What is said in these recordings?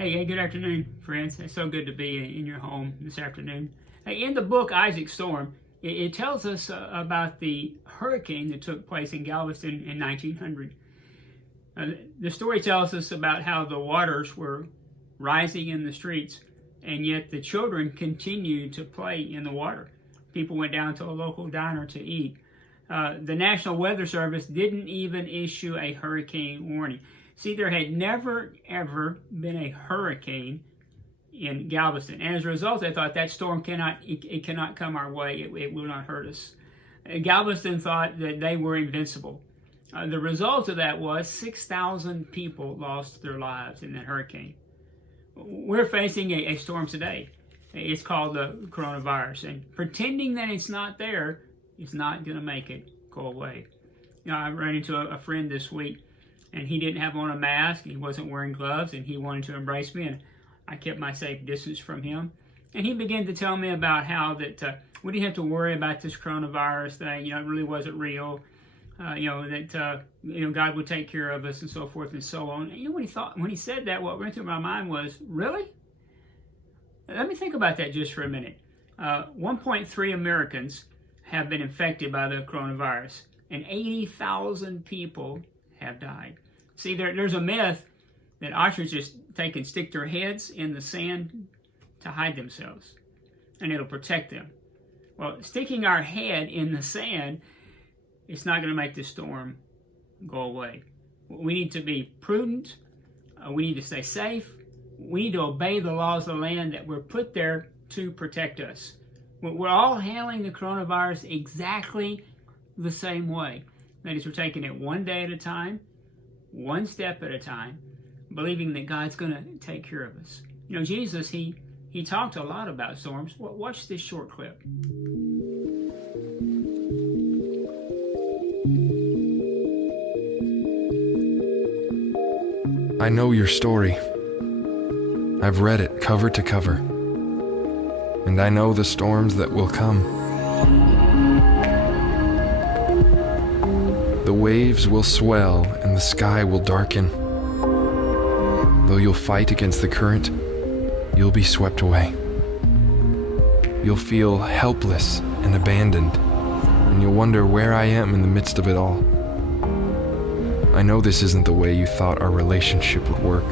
Hey, good afternoon, friends. It's so good to be in your home this afternoon. Hey, in the book Isaac Storm, it tells us about the hurricane that took place in Galveston in 1900. The story tells us about how the waters were rising in the streets, and yet the children continued to play in the water. People went down to a local diner to eat. The National Weather Service didn't even issue a hurricane warning. See, there had never, ever been a hurricane in Galveston. And as a result, they thought that storm cannot come our way. It will not hurt us. Galveston thought that they were invincible. The result of that was 6,000 people lost their lives in that hurricane. We're facing a storm today. It's called the coronavirus. And pretending that it's not there is not going to make it go away. You know, I ran into a friend this week, and he didn't have on a mask, he wasn't wearing gloves, and he wanted to embrace me, and I kept my safe distance from him. And he began to tell me about how that we didn't have to worry about this coronavirus thing, it really wasn't real, that God would take care of us and so forth and so on. And when he said that, what went through my mind was, really? Let me think about that just for a minute. 1.3 Americans have been infected by the coronavirus, and 80,000 people have died. See, there's a myth that ostriches stick their heads in the sand to hide themselves, and it'll protect them. Well, sticking our head in the sand, it's not going to make the storm go away. We need to be prudent. We need to stay safe. We need to obey the laws of the land that were put there to protect us. We're all handling the coronavirus exactly the same way. That is, we're taking it one day at a time, one step at a time, believing that God's going to take care of us. Jesus, he talked a lot about storms. Watch this short clip. I know your story. I've read it cover to cover. And I know the storms that will come. The waves will swell and the sky will darken. Though you'll fight against the current, you'll be swept away. You'll feel helpless and abandoned, and you'll wonder where I am in the midst of it all. I know this isn't the way you thought our relationship would work,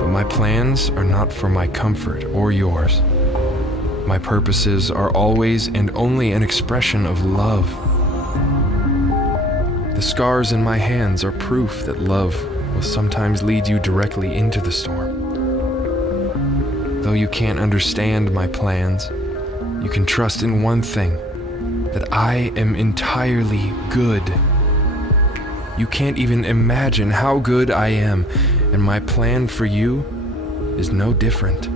but my plans are not for my comfort or yours. My purposes are always and only an expression of love. The scars in my hands are proof that love will sometimes lead you directly into the storm. Though you can't understand my plans, you can trust in one thing, that I am entirely good. You can't even imagine how good I am, and my plan for you is no different.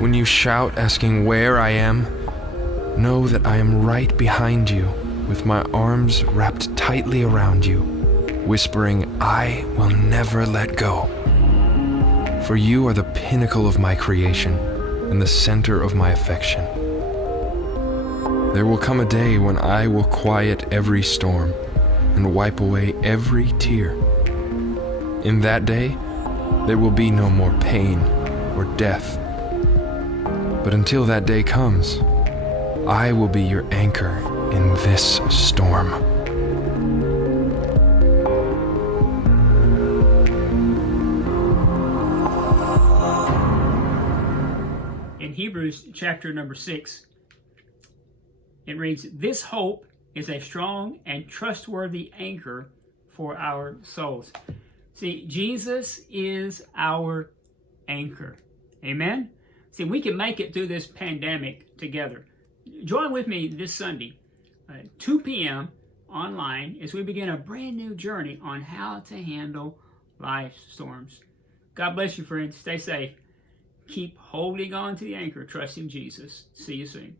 When you shout asking where I am, know that I am right behind you, with my arms wrapped tightly around you, whispering, I will never let go. For you are the pinnacle of my creation and the center of my affection. There will come a day when I will quiet every storm and wipe away every tear. In that day, there will be no more pain or death. But until that day comes, I will be your anchor in this storm. In Hebrews chapter number 6, it reads, "This hope is a strong and trustworthy anchor for our souls." See, Jesus is our anchor. Amen? See, we can make it through this pandemic together. Join with me this Sunday, 2 p.m. online, as we begin a brand new journey on how to handle life's storms. God bless you, friends. Stay safe. Keep holding on to the anchor, trusting Jesus. See you soon.